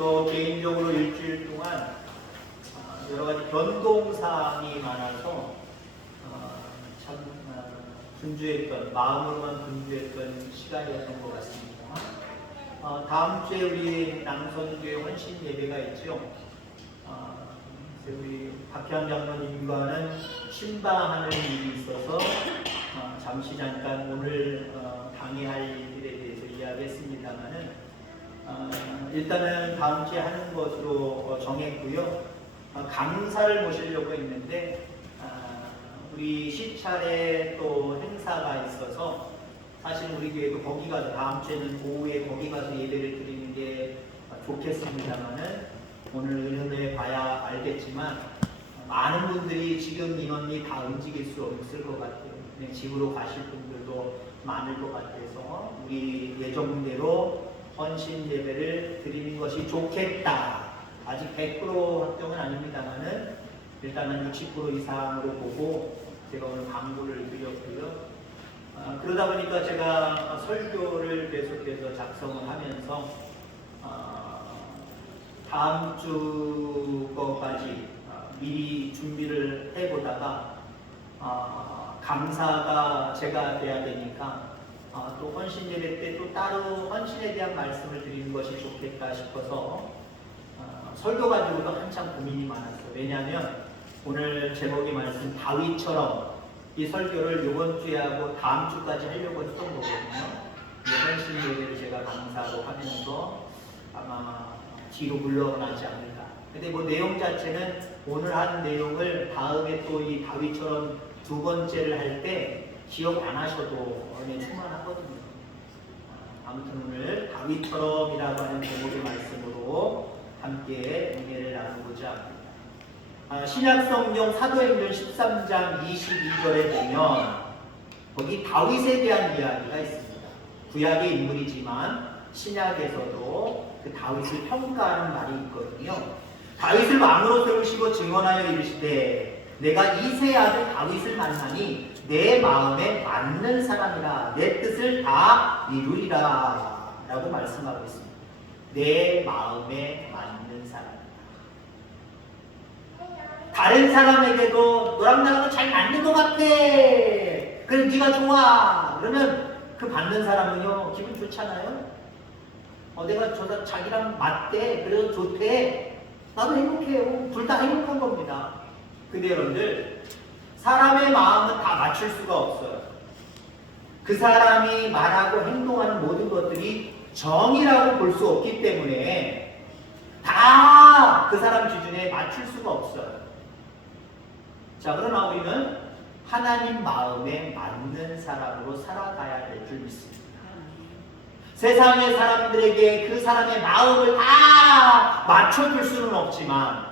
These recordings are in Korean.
또 개인적으로 일주일 동안 여러 가지 변동사항이 많아서 참 분주했던, 마음으로만 분주했던 시간이었던 것 같습니다. 다음 주에 우리 남선교회 헌신 예배가 있죠. 우리 박현 장로님과는 신방하는 일이 있어서 잠시 잠깐 오늘 강의할 일들에 대해서 이야기했습니다만은 일단은 다음 주에 하는 것으로 정했고요. 강사를 모시려고 했는데 우리 시찰에 또 행사가 있어서 사실 우리 교회도 거기 가서 다음 주에는 오후에 거기 가서 예배를 드리는 게 좋겠습니다만은 오늘 은혜에 봐야 알겠지만 많은 분들이 지금 인원이 다 움직일 수 없을 것 같아요. 그냥 집으로 가실 분들도 많을 것 같아서 우리 예정대로 헌신 예배를 드리는 것이 좋겠다. 아직 100% 확정은 아닙니다만은 일단은 60% 이상으로 보고 제가 오늘 강구를 드렸고요. 그러다 보니까 제가 설교를 계속해서 작성을 하면서 다음 주 거까지 미리 준비를 해보다가 강사가 제가 돼야 되니까 또 헌신 예배 때 또 따로 헌신에 대한 말씀을 드리는 것이 좋겠다 싶어서 설교 가지고도 한참 고민이 많았어요. 왜냐하면 오늘 제목의 말씀 다윗처럼 이 설교를 이번 주에 하고 다음 주까지 하려고 했던 거거든요. 헌신 예배를 제가 강사로 하면서 아마 뒤로 물러나지 않을까. 근데 뭐 내용 자체는 오늘 한 내용을 다음에 또 이 다윗처럼 두 번째를 할 때 기억 안 하셔도 충분하거든요. 아무튼 오늘 다윗처럼이라고 하는 제목의 말씀으로 함께 은혜를 나누고자 합니다. 신약성경 사도행전 13장 22절에 보면 거기 다윗에 대한 이야기가 있습니다. 구약의 인물이지만 신약에서도 그 다윗을 평가하는 말이 있거든요. 다윗을 왕으로 세우시고 증언하여 이르시되 내가 이새의 아들 다윗을 만나니 내 마음에 맞는 사람이라 내 뜻을 다 이루리라 라고 말씀하고 있습니다. 내 마음에 맞는 사람이다. 다른 사람에게도 너랑 나랑 잘 맞는 것 같아. 그래 네가 좋아. 그러면 그 받는 사람은요 기분 좋잖아요. 내가 자기랑 맞대. 그래서 좋대. 나도 행복해요. 둘 다 행복한 겁니다. 근데 여러분들 사람의 마음은 다 맞출 수가 없어요. 그 사람이 말하고 행동하는 모든 것들이 정이라고 볼 수 없기 때문에 다 그 사람 기준에 맞출 수가 없어요. 자, 그러나 우리는 하나님 마음에 맞는 사람으로 살아가야 될 줄 믿습니다. 세상의 사람들에게 그 사람의 마음을 다 맞춰줄 수는 없지만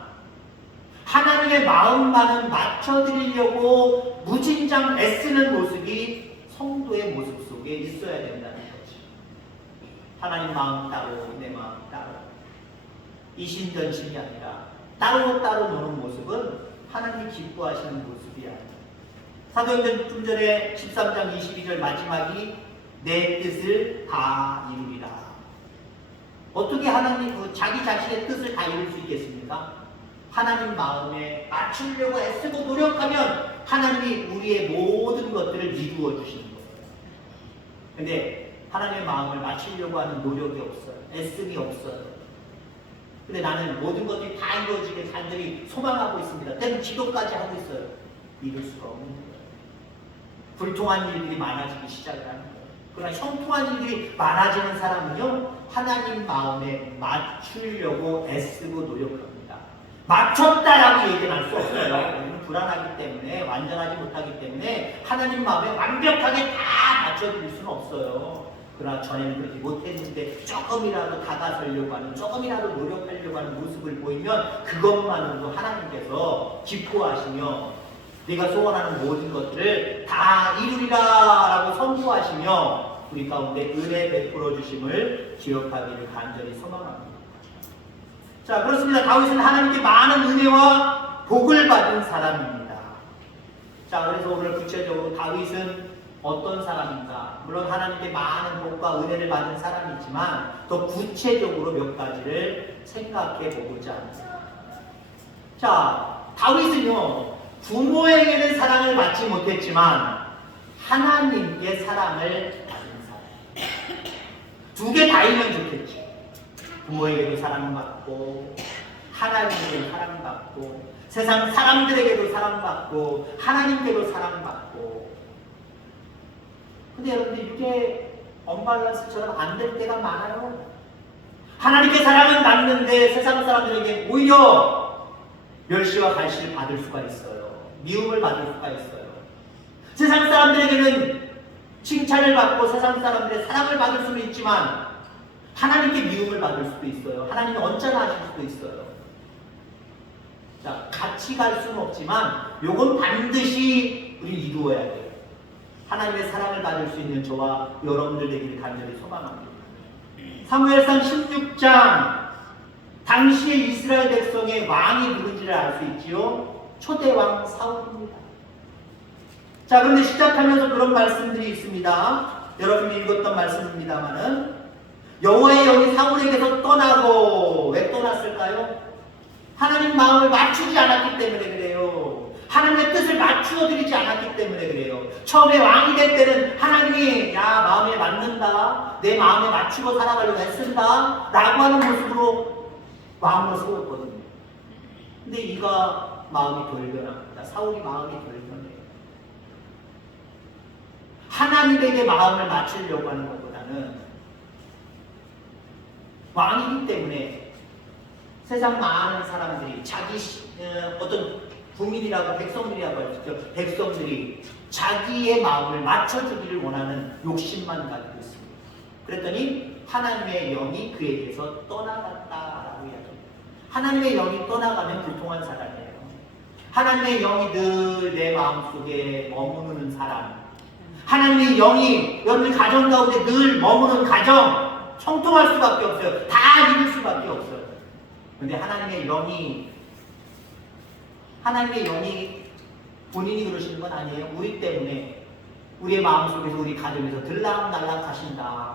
하나님의 마음만은 맞춰드리려고 무진장 애쓰는 모습이 성도의 모습 속에 있어야 된다는 거죠. 하나님 마음 따로 내 마음 따로 이심전심이 아니라 따로 노는 모습은 하나님이 기뻐하시는 모습이 아니에요. 사도행전 좀 전에 13장 22절 마지막이 내 뜻을 다 이루리라. 어떻게 하나님 자기 자신의 뜻을 다 이룰 수 있겠습니까? 하나님 마음에 맞추려고 애쓰고 노력하면 하나님이 우리의 모든 것들을 이루어 주시는 거예요. 근데 하나님의 마음을 맞추려고 하는 노력이 없어요. 애씀이 없어요. 근데 나는 모든 것들이 다 이루어지길 간절히 소망하고 있습니다. 때는 기도까지 하고 있어요. 이룰 수가 없는 거예요. 불통한 일들이 많아지기 시작을 하는 거예요. 그러나 형통한 일들이 많아지는 사람은요 하나님 마음에 맞추려고 애쓰고 노력합니다. 맞췄다라고 얘기는 할 수 없어요. 우리는 불안하기 때문에 완전하지 못하기 때문에 하나님 마음에 완벽하게 다 맞춰드릴 수는 없어요. 그러나 전에는 그렇게 못했는데 조금이라도 다가서려고 하는, 조금이라도 노력하려고 하는 모습을 보이면 그것만으로도 하나님께서 기뻐하시며 네가 소원하는 모든 것들을 다 이루리라 라고 선포하시며 우리 가운데 은혜 베풀어 주심을 기억하기를 간절히 소망합니다. 자, 그렇습니다. 다윗은 하나님께 많은 은혜와 복을 받은 사람입니다. 자, 그래서 오늘 구체적으로 다윗은 어떤 사람인가? 물론 하나님께 많은 복과 은혜를 받은 사람이지만 더 구체적으로 몇 가지를 생각해 보고자 합니다. 자, 다윗은요, 부모에게는 사랑을 받지 못했지만 하나님께 사랑을 받은 사람. 두 개 다이면 좋겠죠. 부모에게도 사랑받고 하나님께도 사랑받고 세상 사람들에게도 사랑받고 하나님께도 사랑받고. 근데 여러분들 이게 언밸런스처럼 안 될 때가 많아요. 하나님께 사랑은 받는데 세상 사람들에게 오히려 멸시와 갈시를 받을 수가 있어요. 미움을 받을 수가 있어요. 세상 사람들에게는 칭찬을 받고 세상 사람들의 사랑을 받을 수는 있지만 하나님께 미움을 받을 수도 있어요. 하나님이 언짢아 하실 수도 있어요. 자, 같이 갈 수는 없지만 요건 반드시 우리 이루어야 돼요. 하나님의 사랑을 받을 수 있는 저와 여러분들 되기를 간절히 소망합니다. 사무엘상 16장, 당시의 이스라엘 백성의 왕이 누군지를 알 수 있지요. 초대왕 사울입니다. 자, 그런데 시작하면서 그런 말씀들이 있습니다. 여러분이 읽었던 말씀입니다만은 여호와의 영이 사울에게서 떠나고, 왜 떠났을까요? 하나님 마음을 맞추지 않았기 때문에 그래요. 하나님의 뜻을 맞추어 드리지 않았기 때문에 그래요. 처음에 왕이 될 때는 하나님이 야, 마음에 맞는다, 내 마음에 맞추고 살아가려고 애쓴다 라고 하는 모습으로 왕으로 세웠거든요. 근데 이가 마음이 돌변합니다. 사울이 마음이 돌변해요. 하나님에게 마음을 맞추려고 하는 것보다는 왕이기 때문에 세상 많은 사람들이 자기 어떤 국민이라고 백성들이라고 하죠. 백성들이 자기의 마음을 맞춰주기를 원하는 욕심만 가지고 있습니다. 그랬더니 하나님의 영이 그에게서 떠나갔다라고 이야기합니다. 하나님의 영이 떠나가면 불통한 사람이에요. 하나님의 영이 늘 내 마음속에 머무르는 사람, 하나님의 영이 여러분 가정 가운데 늘 머무는 가정, 형통할 수밖에 없어요. 다 이룰 수밖에 없어요. 그런데 하나님의 영이 본인이 그러시는 건 아니에요. 우리 때문에 우리의 마음속에서 우리 가정에서 들락날락 하신다.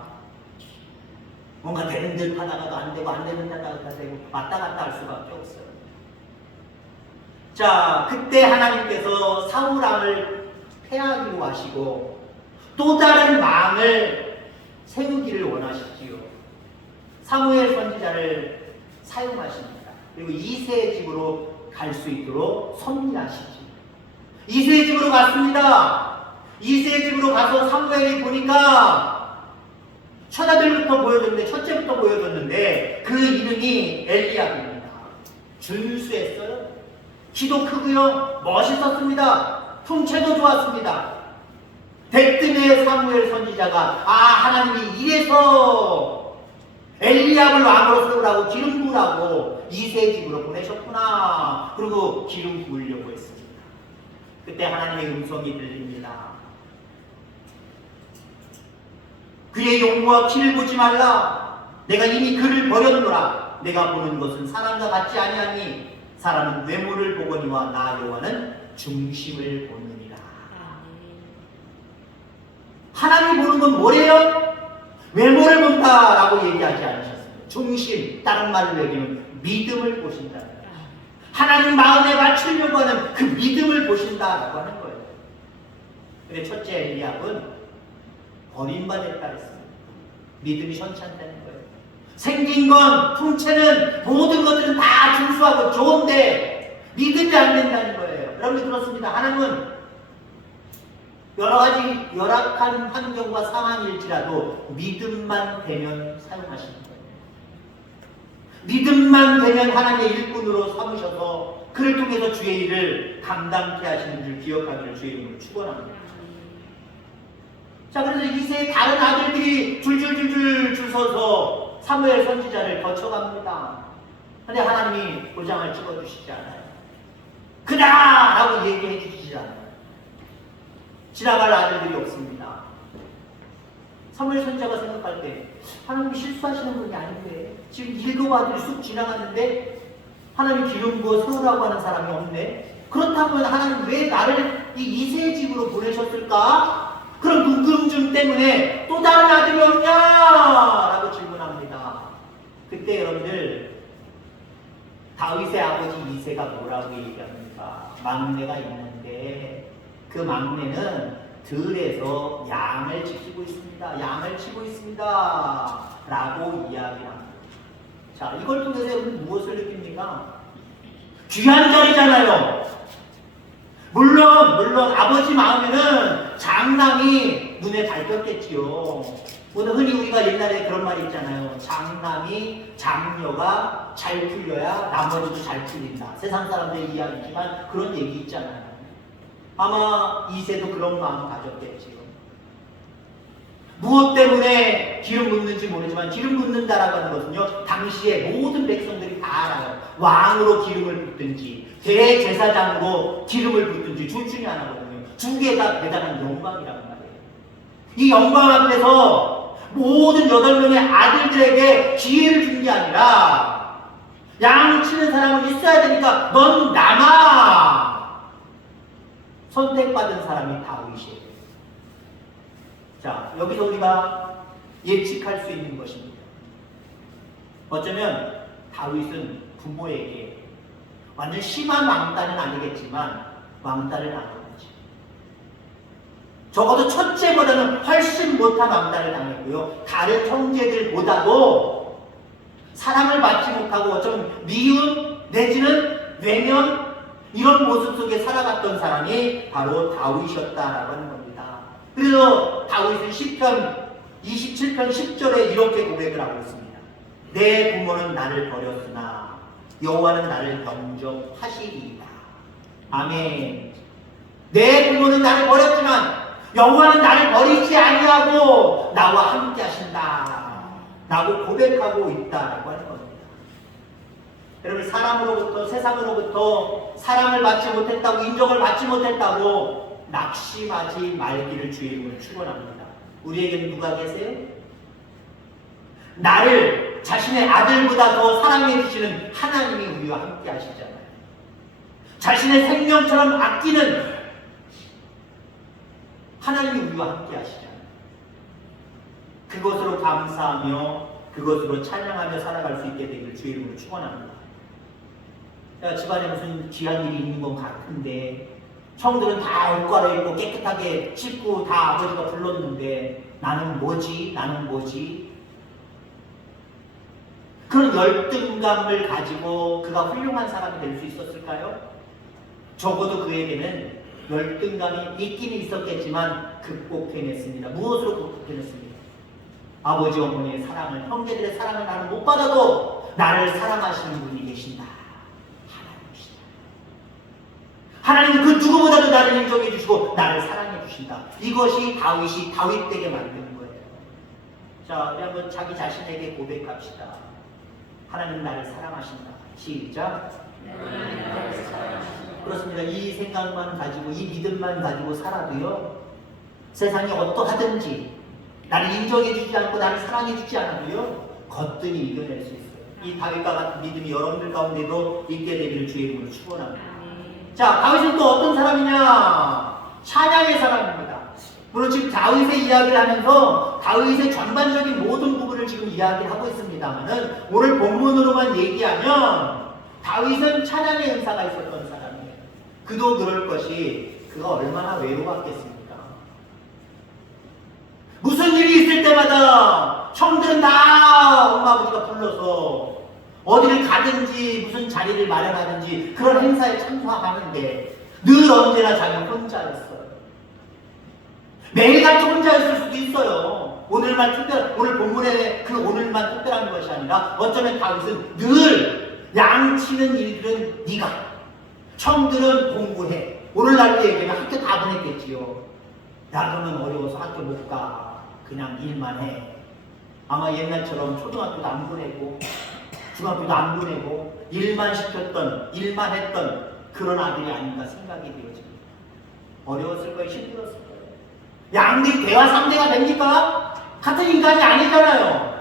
뭔가 되는 듯 하다가도 안 되고 안 되는 듯 하다가도 되고 왔다 갔다 할 수밖에 없어요. 자, 그때 하나님께서 사울 왕을 패하기로 하시고 또 다른 왕을 세우기를 원하시지요. 사무엘 선지자를 사용하십니다. 그리고 이새의 집으로 갈 수 있도록 섭리하시지. 이새의 집으로 갔습니다. 이새의 집으로 가서 사무엘이 보니까 첫 아들부터 보여줬는데, 첫째부터 보여줬는데 그 이름이 엘리압입니다. 준수했어요. 키도 크고요, 멋있었습니다. 품체도 좋았습니다. 대뜸에 사무엘 선지자가 하나님이 이래서 엘리압을 왕으로 세우라고 기름 부으라고 이새의 집으로 보내셨구나. 그리고 기름 부으려고 했습니다. 그때 하나님의 음성이 들립니다. 그의 용모와 키를 보지 말라. 내가 이미 그를 버렸노라. 내가 보는 것은 사람과 같지 아니하니 사람은 외모를 보거니와 나 여호와는 중심을 보느니라. 하나님이 보는 건 뭐래요? 외모를 본다라고 얘기하지 않으셨어요. 중심, 다른 말로 얘기하면 믿음을 보신다. 하나님 마음에 맞추려고 하는 그 믿음을 보신다라고 하는 거예요. 근데 첫째 엘리압은 버림받았다 했습니다. 믿음이 현찮다는 거예요. 생긴 건, 품체는, 모든 것들은 다 준수하고 좋은데 믿음이 안 된다는 거예요. 여러분 그렇습니다. 하나님은 여러 가지 열악한 환경과 상황일지라도 믿음만 되면 사용하시는 거예요. 믿음만 되면 하나님의 일꾼으로 삼으셔서 그를 통해서 주의 일을 감당케 하시는 줄 기억하기를 주의 이름으로 축원합니다. 자, 그래서 이새의 다른 아들들이 줄줄줄줄 줄 서서 사무엘 선지자를 거쳐갑니다. 근데 하나님이 도장을 찍어주시지 않아요. 그다! 라고 얘기해 주시지 않아요. 지나갈 아들들이 없습니다. 사무엘 선지자가 생각할 때 하나님이 실수하시는 분이 아닌데 지금 7 아들이 쑥 지나갔는데 하나님 기름 부어 세우라고 하는 사람이 없네. 그렇다면 하나님 왜 나를 이 이새의 집으로 보내셨을까? 그런 궁금증 때문에 또 다른 아들이 없냐? 라고 질문합니다. 그때 여러분들 다윗의 아버지 이새가 뭐라고 얘기합니까? 막내가 있는데 그 막내는 들에서 양을 지키고 있습니다. 양을 치고 있습니다. 라고 이야기합니다. 자, 이걸 통해서 여러분 무엇을 느낍니까? 귀한 자리잖아요. 물론 아버지 마음에는 장남이 눈에 밟혔겠지요. 오늘 흔히 우리가 옛날에 그런 말이 있잖아요. 장남이 장녀가 잘 풀려야 나머지도 잘 풀린다. 세상 사람들의 이야기지만 그런 얘기 있잖아요. 아마 이새도 그런 마음 가졌겠지요. 무엇 때문에 기름 붓는지 모르지만 기름 붓는다라고 하는 것은요, 당시에 모든 백성들이 다 알아요. 왕으로 기름을 붓든지 대제사장으로 기름을 붓든지 둘 중에 하나거든요. 두 개 다 대단한 영광이라는 말이에요. 이 영광 앞에서 모든 8명의 아들들에게 기회를 준 게 아니라 양 치는 사람은 있어야 되니까 넌 남아. 선택받은 사람이 다윗이에요. 자, 여기서 우리가 예측할 수 있는 것입니다. 어쩌면 다윗은 부모에게 완전 심한 왕따는 아니겠지만 왕따를 당했지. 적어도 첫째보다는 훨씬 못한 왕따를 당했고요. 다른 형제들보다도 사랑을 받지 못하고 어쩌면 미운 내지는 외면 이런 모습 속에 살아갔던 사람이 바로 다윗이었다라고 하는 겁니다. 그래서 다윗은 시편 27편 10절에 이렇게 고백을 하고 있습니다. 내 부모는 나를 버렸으나 여호와는 나를 영접하시리이다. 아멘. 내 부모는 나를 버렸지만 여호와는 나를 버리지 아니하고 나와 함께 하신다 라고 고백하고 있다라고 하는 겁니다. 여러분, 사람으로부터 세상으로부터 사랑을 받지 못했다고 인정을 받지 못했다고 낙심하지 말기를 주의 이름으로 축원합니다. 우리에게는 누가 계세요? 나를 자신의 아들보다 더 사랑해 주시는 하나님이 우리와 함께 하시잖아요. 자신의 생명처럼 아끼는 하나님이 우리와 함께 하시잖아요. 그것으로 감사하며 그것으로 찬양하며 살아갈 수 있게 되기를 주의 이름으로 축원합니다. 집안에 무슨 귀한 일이 있는 건 같은데 형들은 다 옷 갈아입고 깨끗하게 씻고 다 아버지가 불렀는데 나는 뭐지? 그런 열등감을 가지고 그가 훌륭한 사람이 될 수 있었을까요? 적어도 그에게는 열등감이 있긴 있었겠지만 극복해냈습니다. 무엇으로 극복해냈습니까? 아버지 어머니의 사랑을, 형제들의 사랑을 나는 못 받아도 나를 사랑하시는 분이 계신다. 하나님은 그 누구보다도 나를 인정해 주시고 나를 사랑해 주신다. 이것이 다윗이 다윗되게 만드는 거예요. 자, 우리 한번 자기 자신에게 고백합시다. 하나님 나를 사랑하신다. 시작. 그렇습니다. 이 생각만 가지고 이 믿음만 가지고 살아도요, 세상이 어떠하든지 나를 인정해 주지 않고 나를 사랑해 주지 않아도요 거뜬히 이겨낼 수 있어요. 이 다윗과 같은 믿음이 여러분들 가운데도 있게 되기를 주의 이름으로 축원합니다. 자, 다윗은 또 어떤 사람이냐? 찬양의 사람입니다. 물론 지금 다윗의 이야기를 하면서 다윗의 전반적인 모든 부분을 지금 이야기하고 있습니다만은 오늘 본문으로만 얘기하면 다윗은 찬양의 은사가 있었던 사람이에요. 그도 그럴 것이 그가 얼마나 외로웠겠습니까? 무슨 일이 있을 때마다 형들은 다 엄마 아버지가 불러서 어디를 가든지 무슨 자리를 마련하든지 그런 행사에 참석하는데 늘 언제나 자기는 혼자였어요. 매일같이 혼자였을 수도 있어요. 오늘 본문에 그 오늘만 특별한 것이 아니라 어쩌면 다윗은 늘 양치는 일들은 네가, 형들은 공부해. 오늘날 얘기는 학교 다 보냈겠지요. 나도는 어려워서 학교 못 가. 그냥 일만 해. 아마 옛날처럼 초등학교도 안 보내고 중학교도 안 보내고 일만 시켰던, 일만 했던 그런 아들이 아닌가 생각이 되어집니다. 어려웠을 거예요. 힘들었을 거예요. 양들이 대화 상대가 됩니까? 같은 인간이 아니잖아요.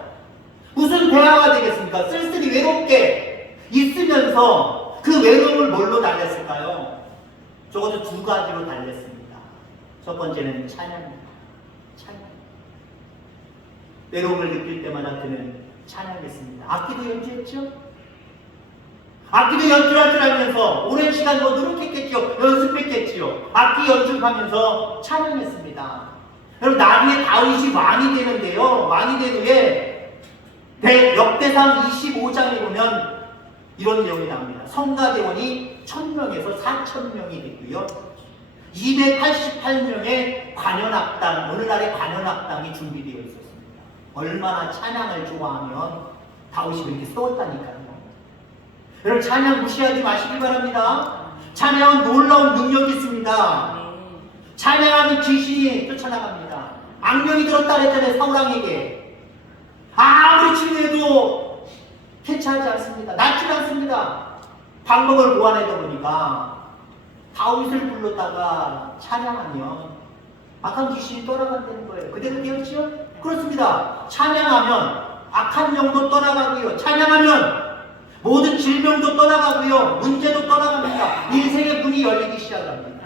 무슨 대화가 되겠습니까? 쓸쓸히 외롭게 있으면서 그 외로움을 뭘로 달랬을까요? 적어도 두 가지로 달랬습니다. 첫 번째는 찬양입니다. 외로움을 느낄 때마다 그는 찬양했습니다. 악기도 연주했죠? 악기도 연주할 줄 알면서 오랜 시간 노력했겠죠. 연습했겠지요. 악기 연주하면서 찬양했습니다. 여러분, 나중에 다윗이 왕이 되는데요. 왕이 된 후에 역대상 25장에 보면 이런 내용이 나옵니다. 성가대원이 1000명에서 4000명이 됐고요. 288명의 관현악당, 오늘날의 관현악당이 준비되어 있었습니다. 얼마나 찬양을 좋아하면 다윗이 그렇게 세웠다니까요. 여러분, 찬양 무시하지 마시길 바랍니다. 찬양은 놀라운 능력이 있습니다. 찬양하면 귀신이 쫓아나갑니다. 악령이 들었다 그랬잖아요, 사울왕에게. 아무리 치료해도 캐치하지 않습니다. 낫지 않습니다. 방법을 보완하다 보니까 다윗을 불렀다가 찬양하면 악한 귀신이 떠나간다는 거예요. 그대로 되었죠? 그렇습니다. 찬양하면 악한 영도 떠나가고요. 찬양하면 모든 질병도 떠나가고요. 문제도 떠나갑니다. 인생의 문이 열리기 시작합니다.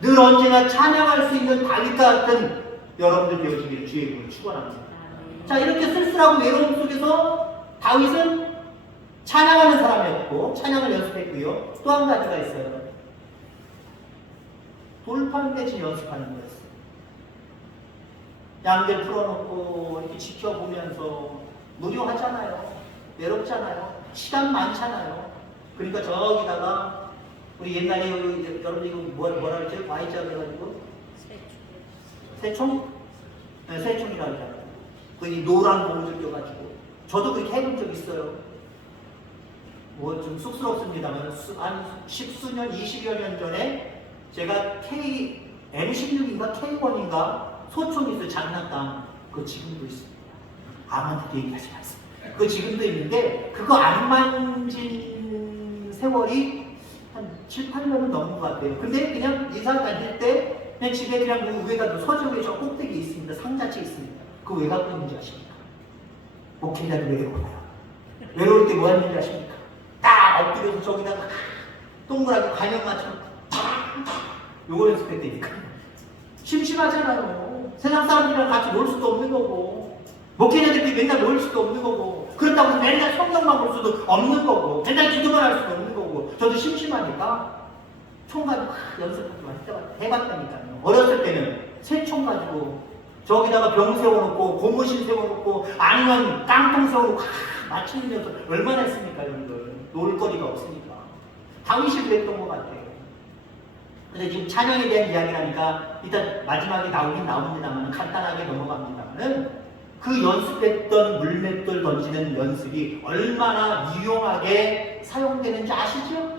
늘 언제나 찬양할 수 있는 다윗 같은 여러분들 되어지기를 주의 이름으로 축원합니다. 자, 이렇게 쓸쓸하고 외로움 속에서 다윗은 찬양하는 사람이었고 찬양을 연습했고요. 또 한 가지가 있어요. 돌판 대신 연습하는 거였어요. 양들 풀어놓고 이렇게 지켜보면서 무료하잖아요. 외롭잖아요. 시간 많잖아요. 그러니까 저기다가 우리 옛날에 여러분 이거 뭐라 그러죠? Y자 해가지고 새총? 네, 새총이라고 하잖아요. 그 노란 봉줄 껴가지고 저도 그렇게 해본 적 있어요. 뭐 좀 쑥스럽습니다만 한 십수년, 20여 년 전에 제가 M16인가 K1인가 소총이 있어요. 장난감. 그거 지금도 있습니다. 아무한테도 얘기하지 마세요. 그거 지금도 있는데 그거 안 만진 세월이 한 7, 8년은 넘은 것 같아요. 근데 그냥 이사 다닐 때 그냥 집에 그냥 위에가 서적에 저 꼭대기 있습니다. 상자체 있습니다. 그거 왜 갖고 있는지 아십니까? 목회자들 외로워요. 외로울 때 뭐 하는지 아십니까? 딱 엎드려서 저기다가 동그랗게 관형 맞춰놓고 요거 연습했다니까. 심심하잖아요. 세상 사람들이랑 같이 놀 수도 없는 거고 목회자들끼리 맨날 놀 수도 없는 거고 그렇다고 맨날 성경만 볼 수도 없는 거고 맨날 기도만 할 수도 없는 거고 저도 심심하니까 총 가지고 연습하고 해봤다니까요. 어렸을 때는 새 총 가지고 저기다가 병 세워놓고 고무신 세워놓고 아니면 깡통 세워놓고 맞추면서 얼마나 했습니까 여러분들. 놀거리가 없으니까. 다윗이 그랬던 것 같아요. 근데 지금 찬양에 대한 이야기를 하니까 일단 마지막에 나옵니다만 간단하게 넘어갑니다만은 그 연습했던 물맷돌 던지는 연습이 얼마나 유용하게 사용되는지 아시죠?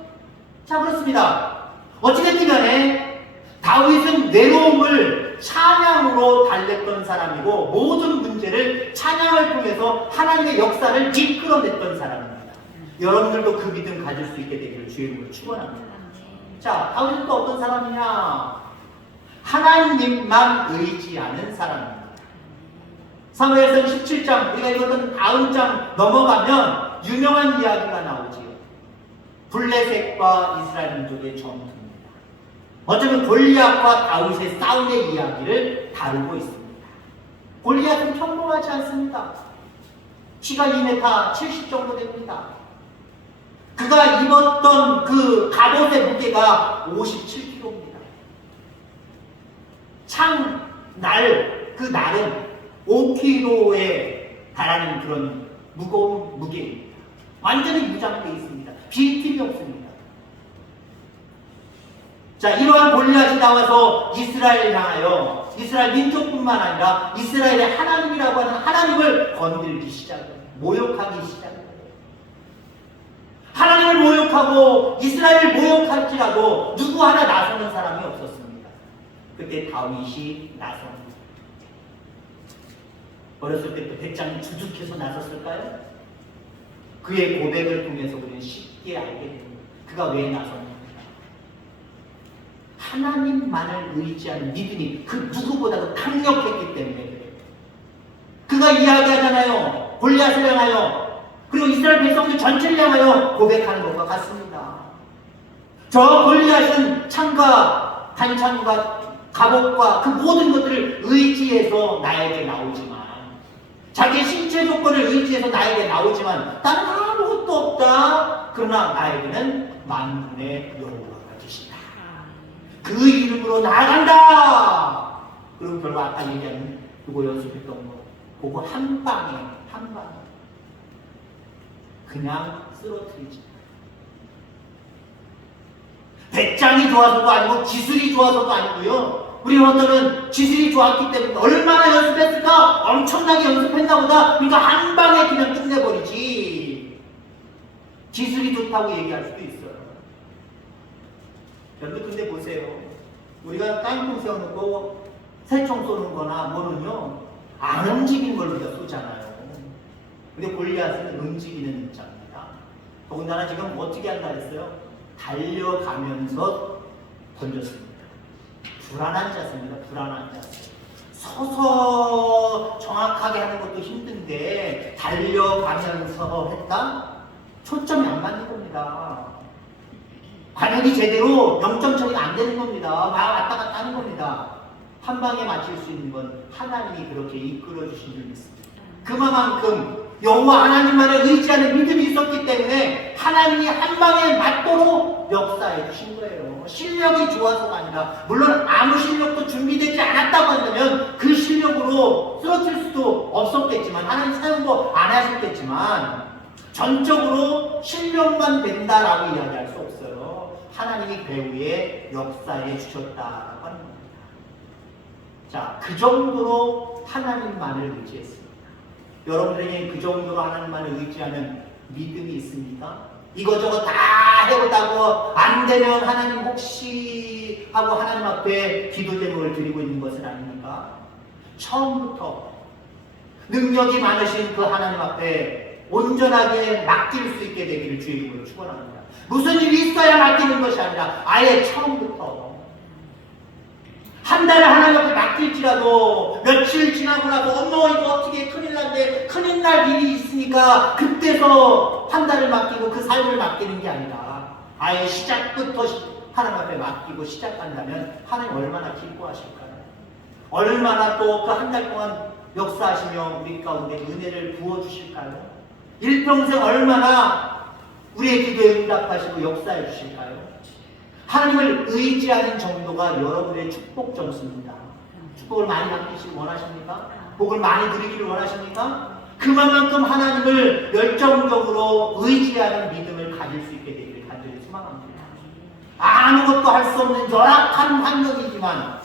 자, 그렇습니다. 어찌됐든 간에 다윗은 외로움을 찬양으로 달랬던 사람이고 모든 문제를 찬양을 통해서 하나님의 역사를 이끌어냈던 사람입니다. 여러분들도 그 믿음 가질 수 있게 되기를 주의 이름으로 축원합니다. 자, 다윗은 또 어떤 사람이냐? 하나님만 의지하는 사람입니다. 사무엘상 17장, 우리가 읽었던 다음 장 넘어가면 유명한 이야기가 나오지요. 블레셋과 이스라엘 민족의 전투입니다. 어쩌면 골리앗과 다윗의 싸움의 이야기를 다루고 있습니다. 골리앗은 평범하지 않습니다. 키가 2m 70 정도 됩니다. 그가 입었던 그 갑옷의 무게가 57kg입니다. 그 날은 5kg에 달하는 그런 무거운 무게입니다. 완전히 무장되어 있습니다. 빈틈이 없습니다. 자, 이러한 골리앗이 나와서 이스라엘을 향하여 이스라엘 민족뿐만 아니라 이스라엘의 하나님이라고 하는 하나님을 건들기 시작해요. 모욕하기 시작해요. 하나님을 모욕하고 이스라엘을 모욕할지라도 누구 하나 나서는 사람이 없었습니다. 그때 다윗이 나섭니다. 어렸을 때부터 배짱이 두둑해서 나섰을까요? 그의 고백을 통해서 우리는 쉽게 알게 됩니다. 그가 왜 나섰는가? 하나님만을 의지하는 믿음이 그 누구보다도 강력했기 때문에 그가 이야기하잖아요. 골리앗을 향하여 그리고 이스라엘 백성들 전체를 향하여 고백하는 것과 같습니다. 저 골리앗은 창과 단창과 갑옷과 그 모든 것들을 의지해서 나에게 나오지만 자기 신체 조건을 의지해서 나에게 나오지만 나는 아무것도 없다. 그러나 나에게는 만군의 여호와가 계시다. 그 이름으로 나아간다. 그리고 결국 아까 얘기한 그거 연습했던 거 그거 한 방에 그냥 쓰러뜨리지. 배짱이 좋아서도 아니고 기술이 좋아서도 아니고요. 우리 어떤 지술이 좋았기 때문에 얼마나 연습했을까? 엄청나게 연습했나 보다. 그러니까 한 방에 그냥 끝내버리지. 기술이 좋다고 얘기할 수도 있어요. 여러분 근데 보세요. 우리가 땅콩 세워놓고 새총 쏘는 거나 뭐는요. 안 움직이는 걸 우리가 쏘잖아요. 근데 골리앗은 움직이는 입장입니다. 더군다나 지금 어떻게 한다 했어요? 달려가면서 던졌습니다. 불안한 자세입니다. 불안한 자세. 서서 정확하게 하는 것도 힘든데 달려가면서 했다? 초점이 안 맞는 겁니다. 관역이 제대로 영점 처리가 안 되는 겁니다. 막 왔다 갔다 하는 겁니다. 한 방에 맞출 수 있는 건 하나님이 그렇게 이끌어 주신 줄 믿습니다. 그만큼 여호와 하나님만을 의지하는 믿음이 있었기 때문에 하나님이 한 방에 맞도록 역사해 주신 거예요. 실력이 좋아서가 아니라 물론 아무 실력도 준비되지 않았다고 한다면 그 실력으로 쓰러질 수도 없었겠지만 하나님 사용도 안 하셨겠지만 전적으로 실력만 된다라고 이야기할 수 없어요. 하나님이 배후에 역사해 주셨다라고 하는 겁니다. 자, 그 정도로 하나님만을 의지했습니다. 여러분들에게 그 정도로 하나님만을 의지하는 믿음이 있습니까? 이거저거 다 해보다고 안 되면 하나님 혹시 하고 하나님 앞에 기도 제목을 드리고 있는 것은 아닙니까? 처음부터 능력이 많으신 그 하나님 앞에 온전하게 맡길 수 있게 되기를 주의 이름으로 축원합니다. 무슨 일이 있어야 맡기는 것이 아니라 아예 처음부터 한 달에 하나님 앞에 맡길지라도 며칠 지나고 나서 어머 이거 어떻게 큰일 났네 큰일 날 일이 있으니까 그때서 한 달을 맡기고 그 삶을 맡기는 게 아니라 아예 시작부터 하나님 앞에 맡기고 시작한다면 하나님 얼마나 기뻐하실까요? 얼마나 또 그 한 달 동안 역사하시며 우리 가운데 은혜를 부어주실까요? 일평생 얼마나 우리의 기도에 응답하시고 역사해 주실까요? 하나님을 의지하는 정도가 여러분의 축복 점수입니다. 축복을 많이 받기를 원하십니까? 복을 많이 누리기를 원하십니까? 그만큼 하나님을 열정적으로 의지하는 믿음을 가질 수 있게 되기를 간절히 소망합니다. 아무것도 할 수 없는 열악한 환경이지만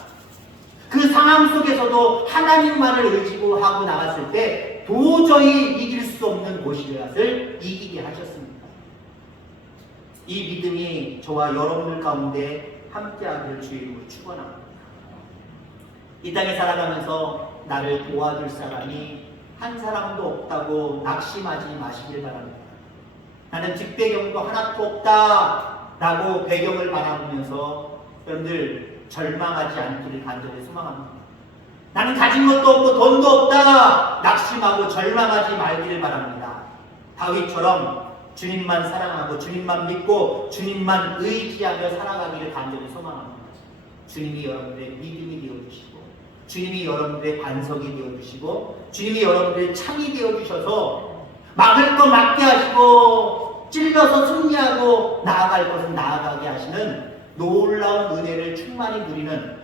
그 상황 속에서도 하나님만을 의지고 하고 나갔을 때 도저히 이길 수 없는 고실앗을 이기게 하셨습니다. 이 믿음이 저와 여러분들 가운데 함께하기를 주의 이름으로 축원합니다. 이 땅에 살아가면서 나를 도와줄 사람이 한 사람도 없다고 낙심하지 마시길 바랍니다. 나는 뒷배경도 하나도 없다라고 배경을 바라보면서 여러분들 절망하지 않기를 간절히 소망합니다. 나는 가진 것도 없고 돈도 없다 낙심하고 절망하지 말기를 바랍니다. 다윗처럼 주님만 사랑하고 주님만 믿고 주님만 의지하며 살아가기를 간절히 소망합니다. 주님이 여러분들의 믿음이 되어주시고 주님이 여러분들의 반석이 되어주시고 주님이 여러분들의 창이 되어주셔서 막을 거 막게 하시고 찔려서 승리하고 나아갈 것은 나아가게 하시는 놀라운 은혜를 충만히 누리는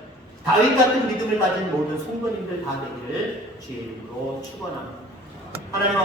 다윗 같은 믿음을 가진 모든 성도님들 다 되기를 주의 이름으로 축원합니다. 하나님